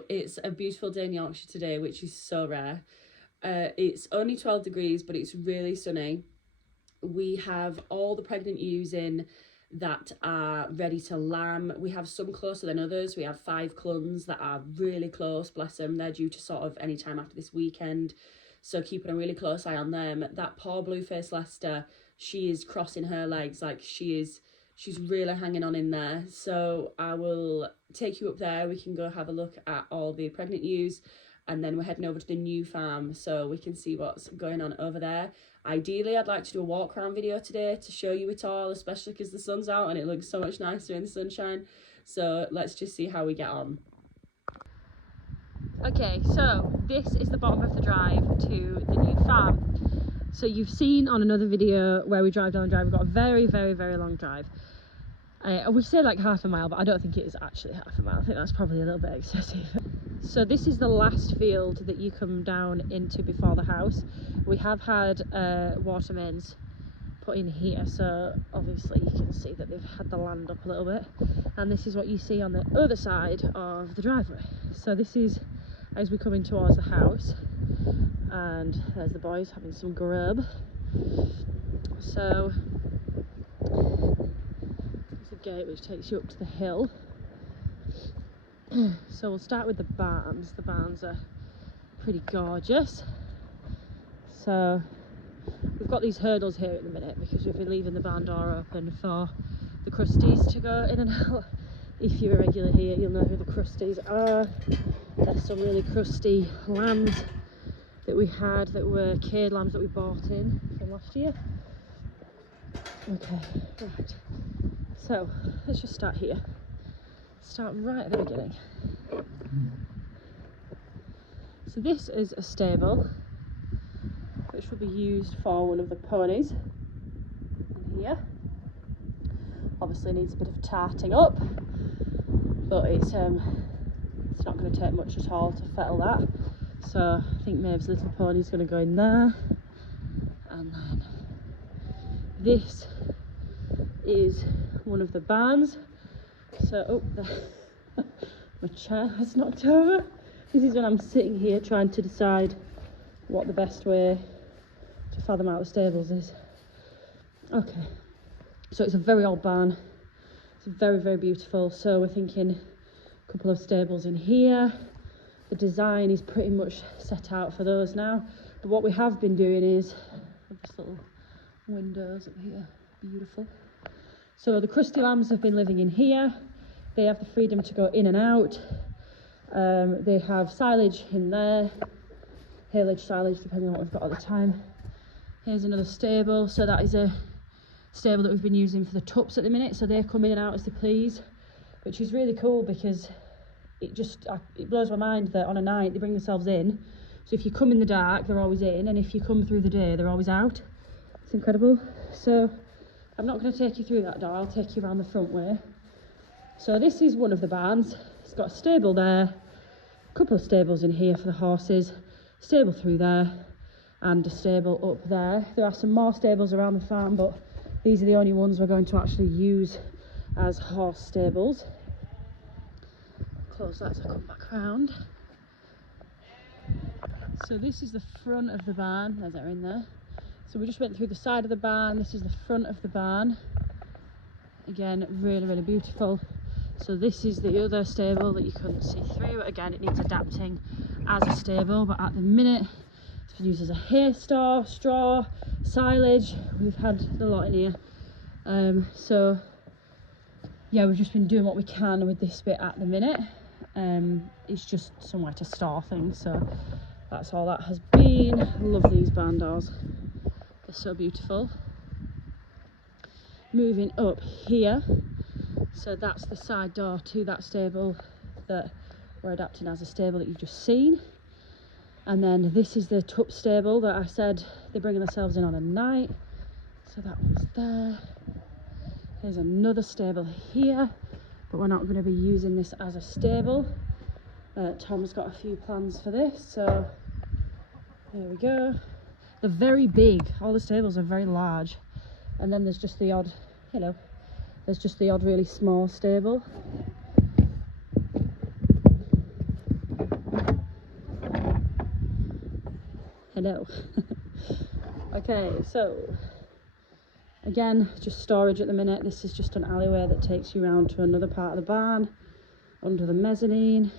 So it's a beautiful day in Yorkshire today, which is so rare. It's only 12 degrees, but it's really sunny. We have all the pregnant ewes in that are ready to lamb. We have some closer than others. We have 5 cluns that are really close, bless them. They're due to sort of any time after this weekend. So keeping a really close eye on them. That poor blue-faced Leicester, she is crossing her legs, like she's really hanging on in there. So I will take you up there. We can go have a look at all the pregnant ewes, and then we're heading over to the new farm so we can see what's going on over there. Ideally, I'd like to do a walk around video today to show you it all, especially because the sun's out and it looks so much nicer in the sunshine. So let's just see how we get on. Okay, so this is the bottom of the drive to the new farm. So you've seen on another video where we drive down the drive, we've got a very, very, very long drive. We say like half a mile, but I don't think it is actually half a mile. I think that's probably a little bit excessive. So this is the last field that you come down into before the house. We have had water mains put in here, so obviously you can see that they've had the land up a little bit. And this is what you see on the other side of the driveway. So this is as we come in towards the house, and there's the boys having some grub. So there's a gate which takes you up to the hill. So we'll start with the barns. The barns are pretty gorgeous. So we've got these hurdles here at the minute because we've been leaving the barn door open for the crusties to go in and out. If you're a regular here, you'll know who the crusties are. There's some really crusty lambs that we had that were cared lambs that we bought in from last year. Okay, right. So let's just start here. Start right at the beginning. So this is a stable which will be used for one of the ponies in here. Obviously needs a bit of tarting up, but it's not going to take much at all to fettle that. So I think Maeve's little pony is going to go in there, and then this is one of the barns. So, my chair has knocked over. This is when I'm sitting here trying to decide what the best way to fathom out the stables is. Okay, so it's a very old barn. It's very, very beautiful. So we're thinking a couple of stables in here. The design is pretty much set out for those now. But what we have been doing is these little windows up here, beautiful. So the crusty lambs have been living in here. They have the freedom to go in and out. They have silage in there, haylage silage, depending on what we've got at the time. Here's another stable. So that is a stable that we've been using for the tups at the minute. So they come in and out as they please, which is really cool because it blows my mind that on a night they bring themselves in. So if you come in the dark, they're always in, and if you come through the day, they're always out. It's incredible. So I'm not going to take you through that door. I'll take you around the front way. So this is one of the barns. It's got a stable there, a couple of stables in here for the horses, stable through there, and a stable up there. There are some more stables around the farm, but these are the only ones we're going to actually use as horse stables. Close that as I come back round. So this is the front of the barn. There's that in there. So we just went through the side of the barn. This is the front of the barn. Again, really, really beautiful. So this is the other stable that you couldn't see through. Again, it needs adapting as a stable, but at the minute it's been used as a hay store, straw, silage. We've had a lot in here. So yeah, we've just been doing what we can with this bit at the minute. It's just somewhere to store things, so that's all that has been. I love these barn doors. They're so beautiful. Moving up here, so that's the side door to that stable that we're adapting as a stable that you've just seen. And then this is the tup stable that I said they're bringing themselves in on a night. So that one's there. There's another stable here, but we're not going to be using this as a stable. Tom's got a few plans for this, so there we go. They're very big. All the stables are very large. And then there's just the odd, there's just the odd really small stable. hello. Okay, so again, just storage at the minute. This is just an alleyway that takes you around to another part of the barn, under the mezzanine.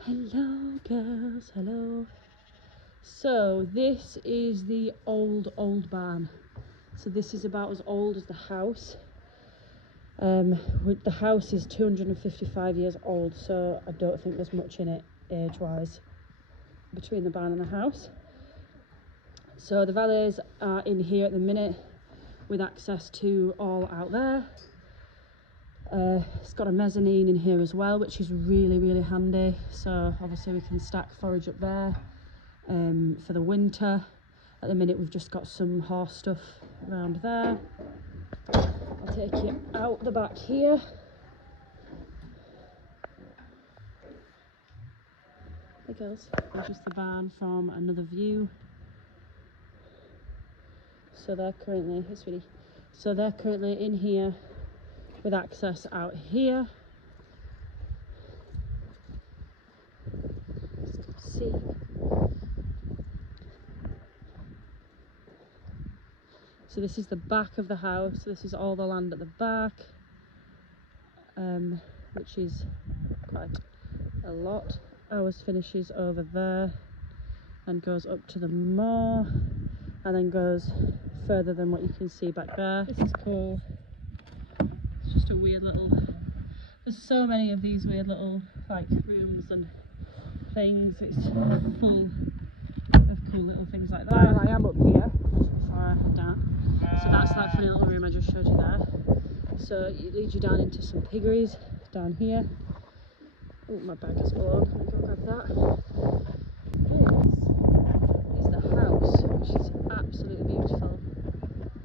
Hello girls, hello. So this is the old barn. So this is about as old as the house. The house is 255 years old, so I don't think there's much in it age-wise between the barn and the house. So the valets are in here at the minute with access to all out there. It's got a mezzanine in here as well, which is really handy. So obviously we can stack forage up there for the winter. At the minute we've just got some horse stuff around there. I'll take you out the back here. Hey girls, there's just the barn from another view. So they're currently, hey sweetie, so they're currently in here with access out here. Let's go see. So this is the back of the house. This is all the land at the back, which is quite a lot. Ours finishes over there and goes up to the moor, and then goes further than what you can see back there. This is cool. It's just a weird little, there's so many of these weird little like rooms and things. It's full of cool little things like that. I am up here just before I head down. So that's that funny little room I just showed you there. So it leads you down into some piggeries down here. Oh, my bag is blown. Let me go grab that. This is the house, which is absolutely beautiful.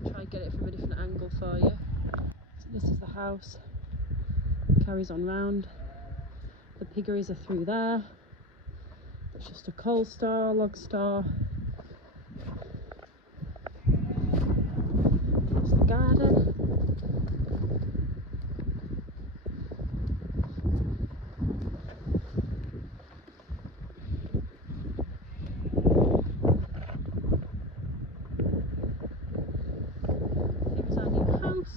I'll try and get it from a different angle for you. So this is the house. Carries on round. The piggeries are through there. It's just a coal store, log store. That's the garden. Here's our new house.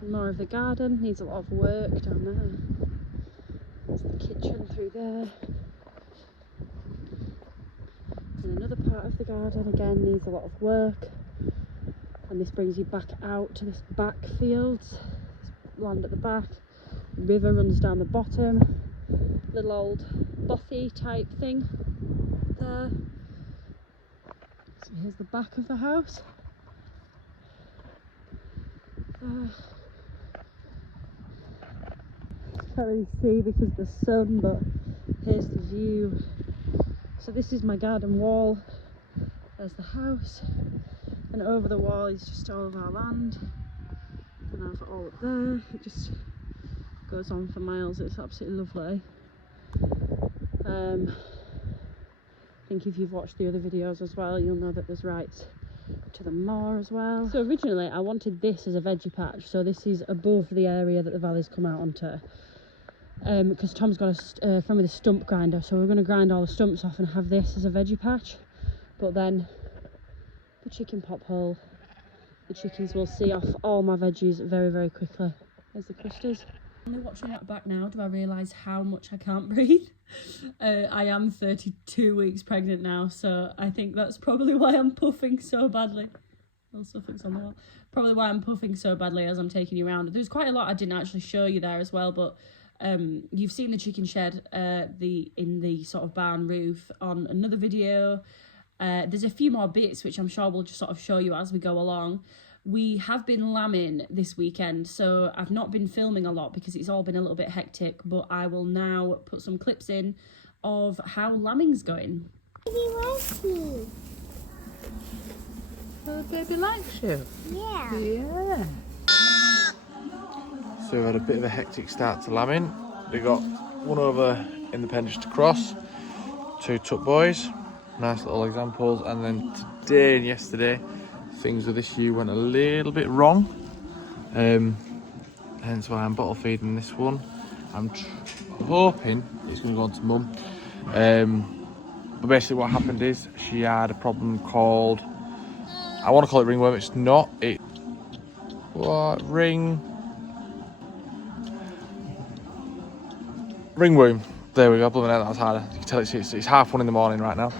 And more of the garden. Needs a lot of work down there. There's the kitchen through there. And another part of the garden again needs a lot of work. And this brings you back out to this back fields. This land at the back. River runs down the bottom. Little old bothy type thing there. So here's the back of the house. Can't really see because of the sun, but here's the view. So this is my garden wall. There's the house, and over the wall is just all of our land, and over all up there it just goes on for miles. It's absolutely lovely. I think if you've watched the other videos as well, you'll know that there's rights to the moor as well. So originally I wanted this as a veggie patch, so this is above the area that the valleys come out onto, because Tom's got a friend with a stump grinder, so we're going to grind all the stumps off and have this as a veggie patch. But then the chicken pop hole, the chickens will see off all my veggies very quickly. There's the crusties. Only watching that back now do I realise how much I can't breathe. I am 32 weeks pregnant now, so I think that's probably why I'm puffing so badly. Suffolk's on the wall. Probably why I'm puffing so badly as I'm taking you around. There's quite a lot I didn't actually show you there as well, but you've seen the chicken shed in the sort of barn roof on another video. There's a few more bits which I'm sure we'll just sort of show you as we go along. We have been lambing this weekend, so I've not been filming a lot because it's all been a little bit hectic, but I will now put some clips in of how lambing's going. Baby likes me. Oh, the baby likes you? Yeah. Yeah. So we had a bit of a hectic start to lambing. We got one over in the pen just to cross, 2 tuck boys, nice little examples, and then today and yesterday things with this ewe went a little bit wrong, hence why I'm bottle feeding this one. I'm hoping it's going to go on to mum, But basically what happened is she had a problem called, I want to call it ringworm, it's not. Ringworm. There we go, blooming hell, that was harder. You can tell it's 1:30 in the morning right now.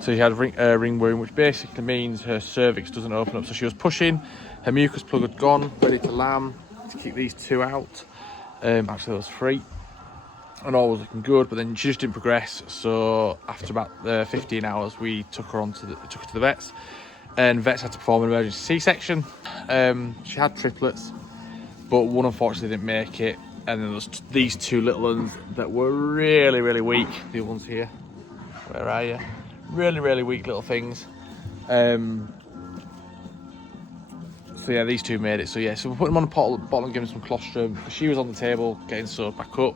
So she had ringworm, which basically means her cervix doesn't open up. So she was pushing, her mucus plug had gone, ready to lamb, to keep these 2 out. Actually there was 3. And all was looking good, but then she just didn't progress. So after about 15 hours, we took her to the vets, and vets had to perform an emergency C-section. She had triplets, but one unfortunately didn't make it. And then there was these 2 little ones that were really, really weak. The ones here, where are you? Really, really weak little things. So yeah, these 2 made it. So yeah, so we put them on a bottle and gave them some colostrum. She was on the table getting sewed back up.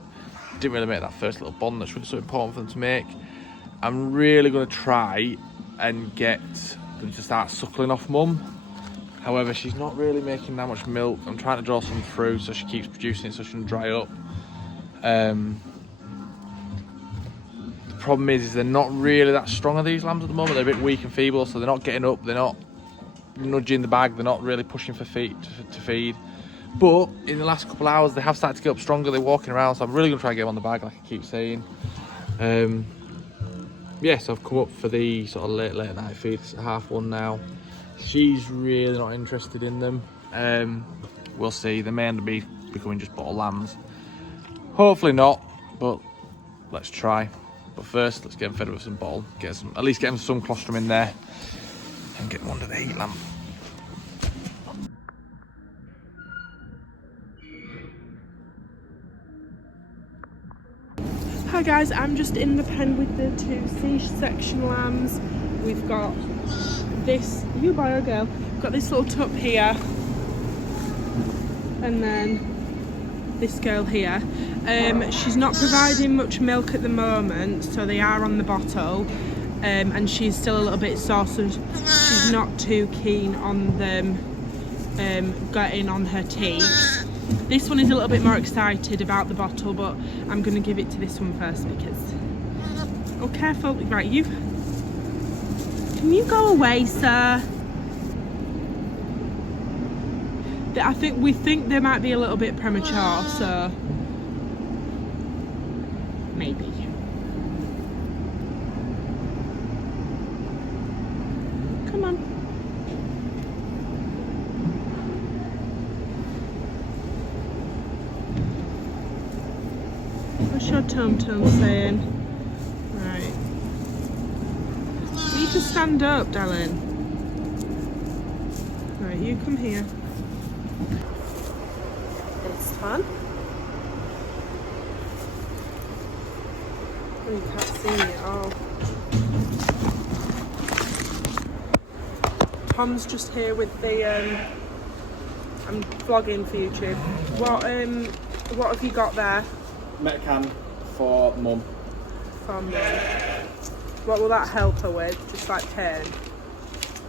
Didn't really make that first little bond that's really so important for them to make. I'm really going to try and get them to start suckling off mum. However, she's not really making that much milk. I'm trying to draw some through so she keeps producing it so she can dry up. The problem is they're not really that strong, are these lambs at the moment. They're a bit weak and feeble, so they're not getting up, they're not nudging the bag, they're not really pushing for feet to feed. But in the last couple of hours, they have started to get up stronger. They're walking around, so I'm really going to try and get them on the bag, like I keep saying. Yeah, so I've come up for the sort of late night feed. It's 1:30 now. She's really not interested in them. We'll see. They may end up becoming just bottle lambs. Hopefully not, but let's try. But first, let's get them fed with some bottle. At least get them some colostrum in there, and get them under the heat lamp. Hi guys, I'm just in the pen with the 2 C-section lambs. We've got this, you boy or girl, we've got this little tup here, and then this girl here. She's not providing much milk at the moment, so they are on the bottle, and she's still a little bit sore, so she's not too keen on them getting on her teeth. This one is a little bit more excited about the bottle, but I'm going to give it to this one first because... Oh, careful. Right, you... Can you go away, sir? We think they might be a little bit premature, so... Maybe. Come on. What's your tum-tum saying? Right. You need to stand up, darling. Right, you come here. This one. Oh, you can't see me at all. Tom's just here with the I'm vlogging for YouTube. What have you got there? Metcan for mum. For mum. What will that help her with? Just like pain?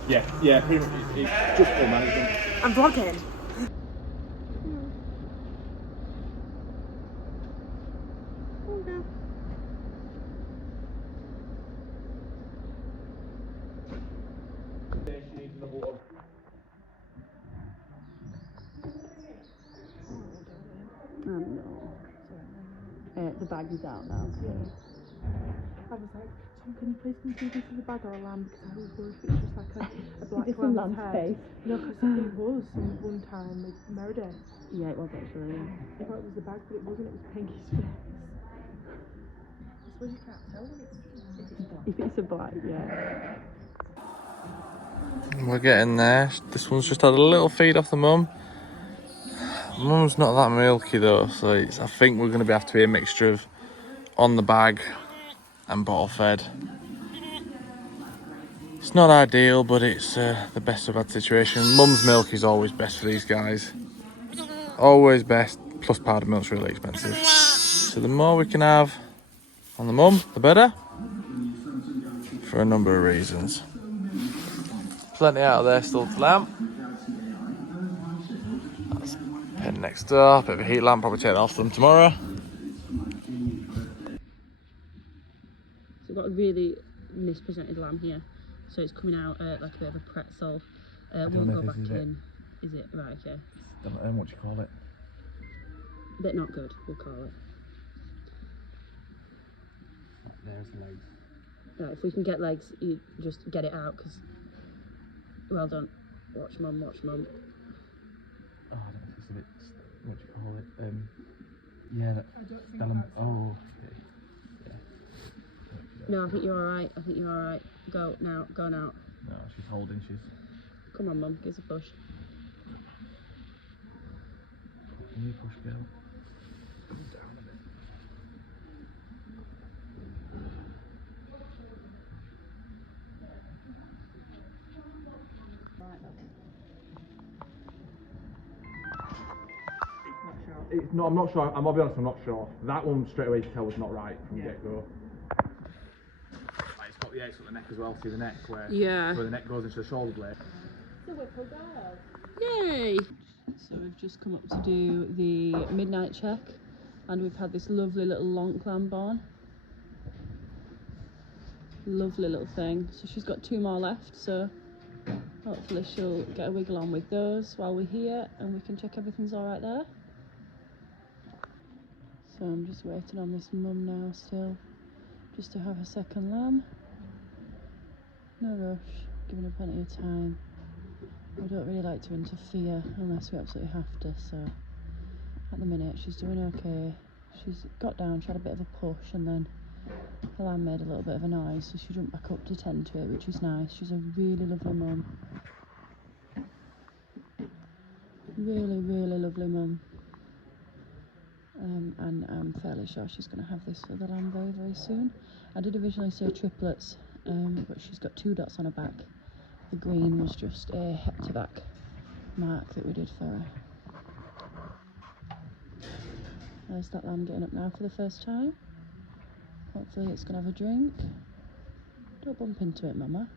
Yeah, pretty much. It's just for management. I'm vlogging. The bag is out now. Yeah. I was like, Tom, can you please consider this as a bag or a lamb? Because I was worried if it's just like a black lamb's head. No, because it was one time with Meredith. Yeah, it was actually. Yeah. I thought it was the bag, but it wasn't. It was Pinky's face. I suppose you can't tell when if it's a black, yeah. We're getting there. This one's just had a little feed off the mum. Mum's not that milky though, so I think we're going to have to be a mixture of on the bag and bottle fed. It's not ideal, but it's the best of bad situation. Mum's milk is always best for these guys. Always best, plus powdered milk's really expensive. So the more we can have on the mum, the better. For a number of reasons. Plenty out of there still to lamp. Pen next door, bit of a heat lamp, probably take it off them tomorrow. So we've got a really mispresented lamb here, so it's coming out like a bit of a pretzel. don't Won't know go if back this is it. in. Is it? Right, okay. Don't know what you call it. Bit not good, we'll call it. There's the legs. Right, if we can get legs, you just get it out, because... Well done. Watch mum, watch mum. Oh, I don't know if this is it. What do you call it? Yeah, that. Oh, okay. Yeah. No, I think you're alright. I think you're alright. Go now, go now. No, she's holding. She's. Come on, mum, give us a push. Can you push, girl? Come down a bit. It's not. I'm not sure. I'll be honest. I'm not sure. That one straight away you can tell was not right from the get go. It's got the neck as well. See the neck where the neck goes into the shoulder blade. Yay! So we've just come up to do the midnight check, and we've had this lovely little lonk lamb born. Lovely little thing. So she's got 2 more left, so hopefully she'll get a wiggle on with those while we're here, and we can check everything's alright there. So I'm just waiting on this mum now still, just to have a second lamb. No rush, giving her plenty of time. I don't really like to interfere unless we absolutely have to, so at the minute she's doing okay. She's got down, she had a bit of a push, and then the lamb made a little bit of a noise, so she jumped back up to tend to it, which is nice. She's a really lovely mum. Really, really lovely mum. And I'm fairly sure she's going to have this other lamb very, very soon. I did originally say triplets, but she's got 2 dots on her back. The green was just a heptaback mark that we did for her. There's that lamb getting up now for the first time. Hopefully it's going to have a drink. Don't bump into it, mama.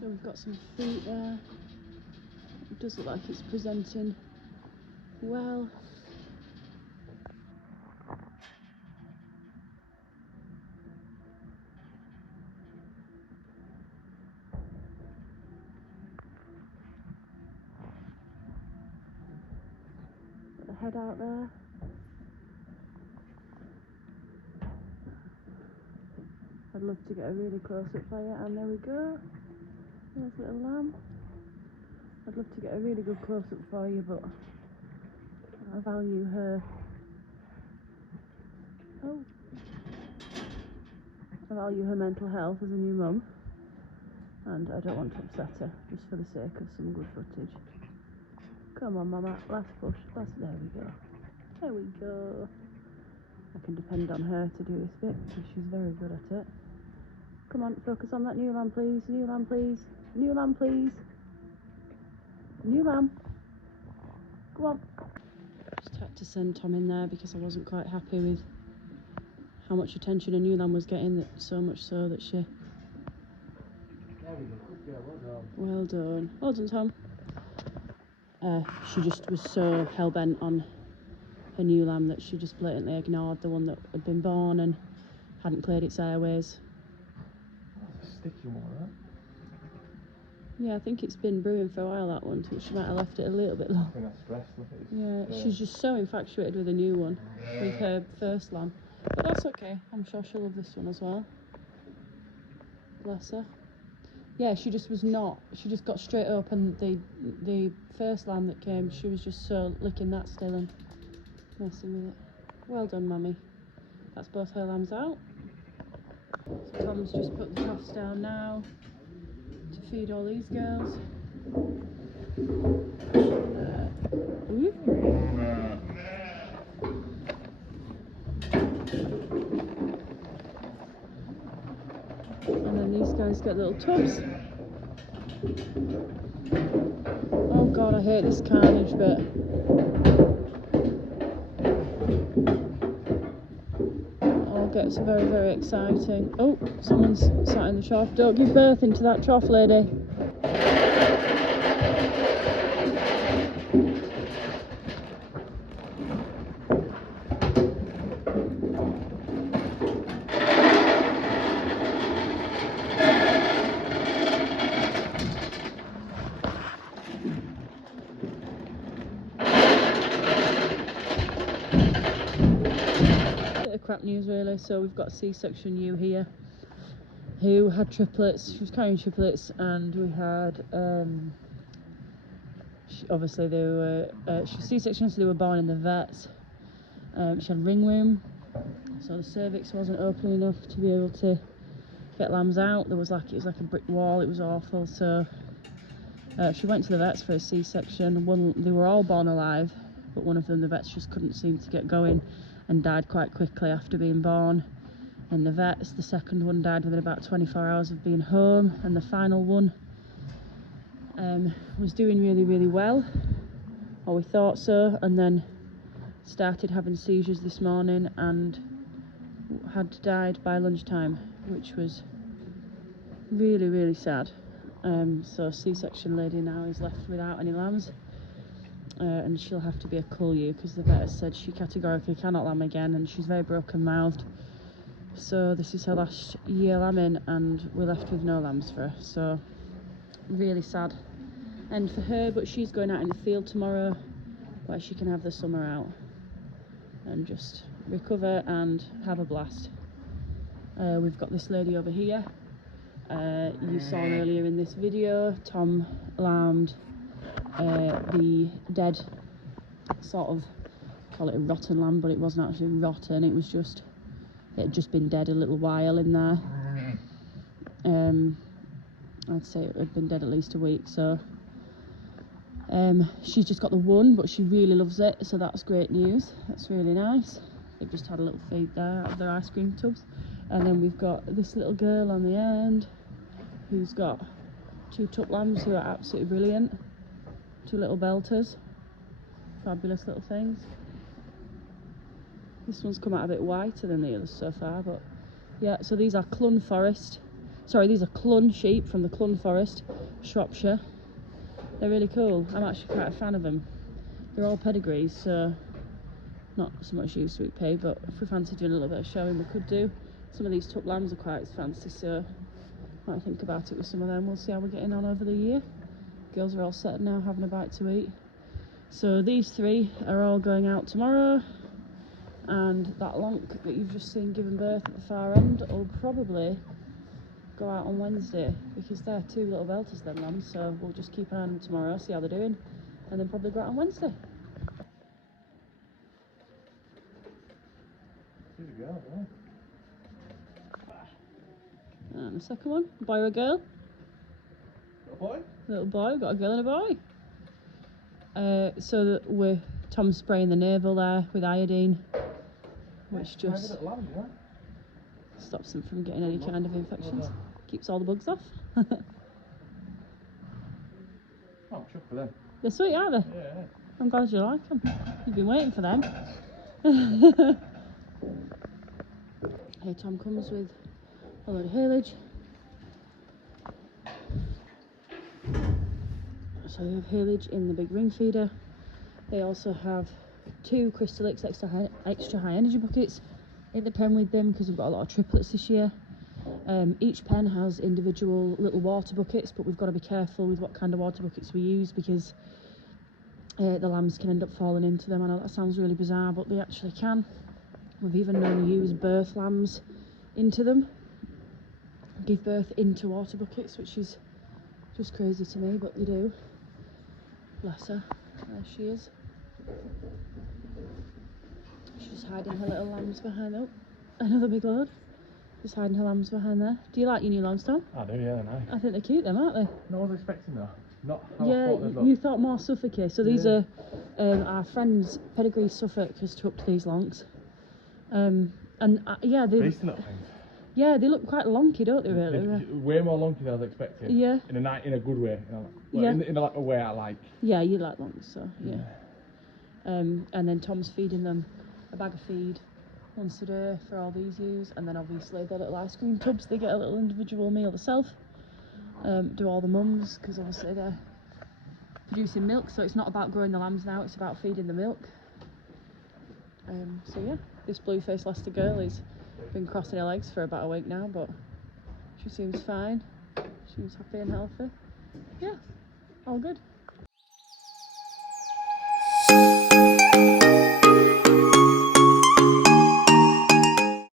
So we've got some feet there. It does look like it's presenting well. Put the head out there. I'd love to get a really close up for you, and there we go. There's little lamb. I'd love to get a really good close up for you, but I value her. Oh. I value her mental health as a new mum, and I don't want to upset her just for the sake of some good footage. Come on, mama, last push. There we go. There we go. I can depend on her to do this bit because she's very good at it. Come on, focus on that new lamb, please. New lamb, please. New lamb, please. New lamb. Go on. Just had to send Tom in there because I wasn't quite happy with how much attention a new lamb was getting, that so much so that she... There we go. Good girl. Well done. Well done. Well done, Tom. She just was so hell-bent on her new lamb that she just blatantly ignored the one that had been born and hadn't cleared its airways. That's a sticky one, that. Yeah, I think it's been brewing for a while, that one, so she might have left it a little bit long. I think that's stress. Look at this. Yeah, she's just so infatuated with a new one, with her first lamb. But that's okay, I'm sure she'll love this one as well. Bless her. Yeah, she just got straight up, and the first lamb that came, she was just so licking that still and messing with it. Well done, Mummy. That's both her lambs out. So Tom's just put the troughs down now to feed all these girls. Ooh. And then these guys get little tubs. Oh god, I hate this carnage bit. All gets very, very exciting. Oh, someone's sat in the trough. Don't give birth into that trough, lady. Crap news really. So we've got C-section Ewe here who had triplets. She was carrying triplets, and we had obviously they were she was C-section, so they were born in the vets. She had ringworm, so the cervix wasn't open enough to be able to get lambs out. It was like a brick wall. It was awful. So she went to the vets for a C-section. They were all born alive, but one of them, the vets just couldn't seem to get going and died quite quickly after being born in the vets. The second one died within about 24 hours of being home, and the final one was doing really, really well, or we thought so, and then started having seizures this morning and had died by lunchtime, which was really, really sad. So C-section lady now is left without any lambs. And she'll have to be a cull ewe because the vet has said she categorically cannot lamb again, and she's very broken mouthed. So this is her last year lambing, and we're left with no lambs for her. So really sad end for her, but she's going out in the field tomorrow where she can have the summer out and just recover and have a blast. We've got this lady over here. You saw earlier in this video, Tom lambed the dead, sort of call it a rotten lamb, but it wasn't actually rotten. It had just been dead a little while in there. I'd say it had been dead at least a week. So she's just got the one, but she really loves it, so that's great news. That's really nice. They've just had a little feed there out of their ice cream tubs. And then we've got this little girl on the end who's got 2 tuck lambs who are absolutely brilliant. 2 little belters, fabulous little things. This one's come out a bit whiter than the others so far, but yeah. So these are Clun sheep from the Clun Forest, Shropshire. They're really cool. I'm actually quite a fan of them. They're all pedigrees, so not so much used sweet pea, but if we fancy doing a little bit of showing, we could do. Some of these tuck lambs are quite fancy, so might think about it with some of them. We'll see how we're getting on over the year. Girls are all set now, having a bite to eat. So these 3 are all going out tomorrow, and that lonk that you've just seen giving birth at the far end will probably go out on Wednesday, because they're 2 little belters, them lambs. So we'll just keep an eye on them tomorrow, see how they're doing, and then probably go out on Wednesday. And the second one, a boy or a girl? A boy? Little boy, we've got a girl and a boy. So we're Tom's spraying the navel there with iodine, which just stops them from getting any kind of infections. Keeps all the bugs off. I'm chuffed for them. They're sweet, aren't they? Yeah. I'm glad you like them. You've been waiting for them. Here Tom comes with a load of haylage. So they have haylage in the big ring feeder. They also have 2 Crystalix extra high energy buckets in the pen with them, because we've got a lot of triplets this year. Each pen has individual little water buckets, but we've got to be careful with what kind of water buckets we use, because the lambs can end up falling into them. I know that sounds really bizarre, but they actually can. We've even known to use birth lambs into them, give birth into water buckets, which is just crazy to me, but they do. Bless her. There she is. She's hiding her little lambs behind. Oh, another big load. Just hiding her lambs behind there. Do you like your new lambs, Tom? I do, yeah, nice. I think they're cute, them, aren't they? No one was expecting that. Not how I Yeah, thought they'd look. you thought more Suffolk. So these Yeah. are our friend's pedigree Suffolk has tucked these lonks. And yeah, Decent little things. yeah, they look quite lonky, don't they? Really? Way more lonky than I was expecting. Yeah. In a good way. Well, Yeah. in a way I like. Yeah, you like lonks, so yeah. And then Tom's feeding them a bag of feed once a day for all these ewes, and then obviously the little ice cream tubs, they get a little individual meal themselves. Do all the mums, because obviously they're producing milk, so it's not about growing the lambs now, it's about feeding the milk. So yeah, this blue-faced Leicester girl has been crossing her legs for about a week now, but she seems fine. She seems happy and healthy. Yeah, all good.